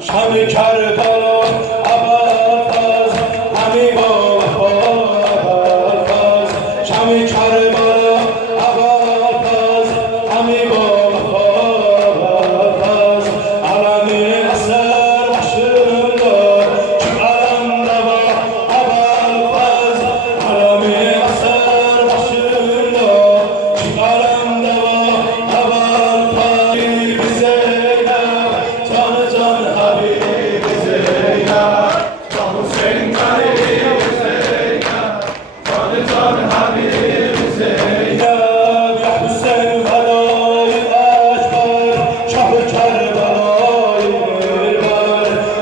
شم کربلا ابوالفضل همی با ابوالفضل شم کربلا ابوالفضل همی با ابوالفضل علم اثر مشهور چی علم دوا ابوالفضل علم اثر مشهور چی علم دوا ابوالفضل زینب جان جان حبیب زینب جان حسین غریب زینب جان جان حبیب زینب یا حسین فدای اکبر شاه کربلای مرور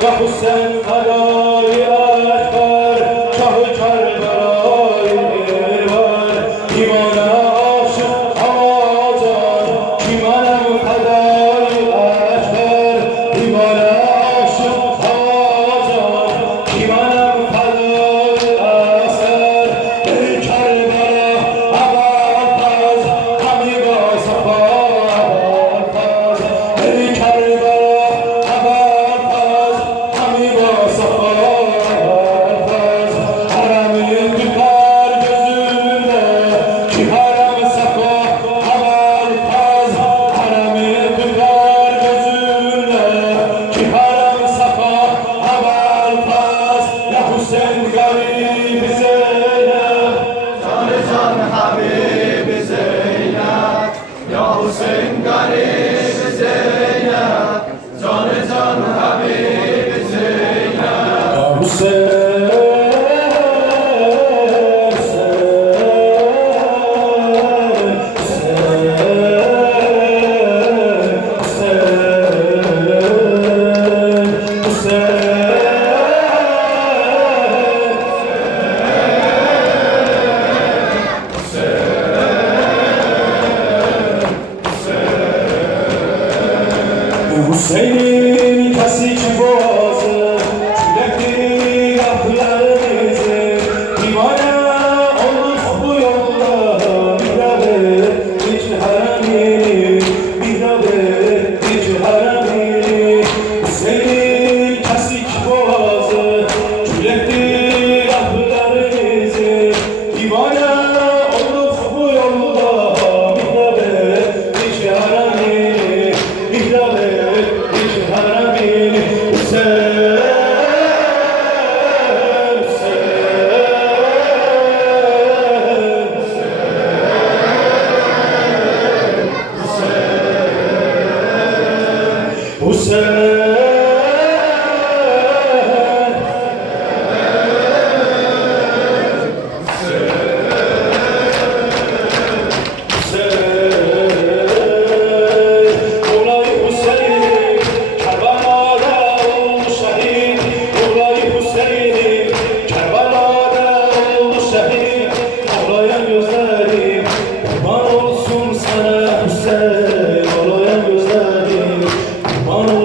یا حسین فدای اکبر شاه کربلای مرور ایمان عاشق آجان کی منم فدای اکبر ایمان عاشق آجان کی منم فدای اثر ای کربلا ابوالفضل همی با صفا ابوالفضل ای کربلا ابوالفضل همی با صفا ابوالفضل حرم بیکار gözünde ki haram safa ابوالفضل حرم بیکار gözünde ki haram safa ابوالفضل ya حسین غریب زینب جان جان حبیب زینب یا حسین غریب زینب جان جان حبیب زینب ya حسین Hüseyin kesi ki boğazı çilekli kapılarımızı divane olur bu yolda birader hiç haramini birader hiç haramini Hüseyin kesi ki boğazı çilekli kapılarımızı divane olur bu yolda birader hiç haramini birader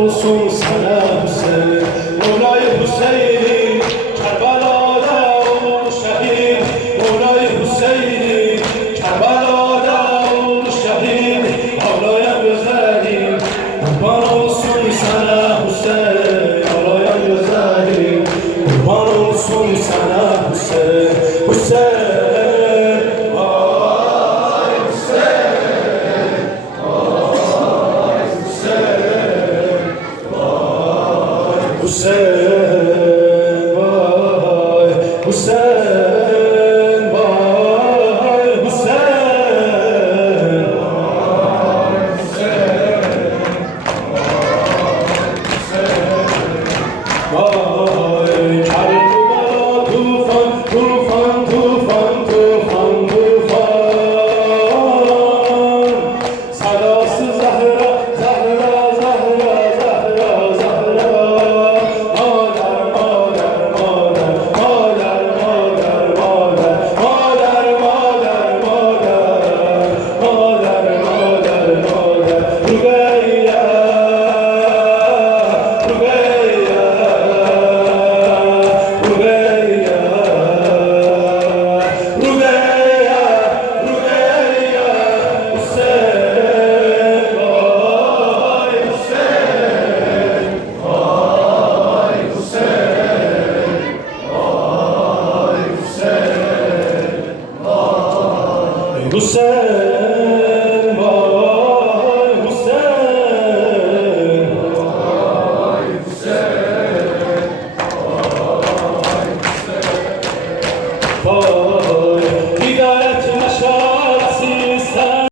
olsun sana Hüseyin Olay Hüseyin'im Kerbela'da olmuş şehit Olay Hüseyin'im Kerbela'da olmuş şehit Ağlayan gözlerim kurban olsun sana Hüseyin Ağlayan gözlerim kurban olsun sana Hüseyin Hüseyin Vay Hüseyin Vay Hüseyin Hüseyin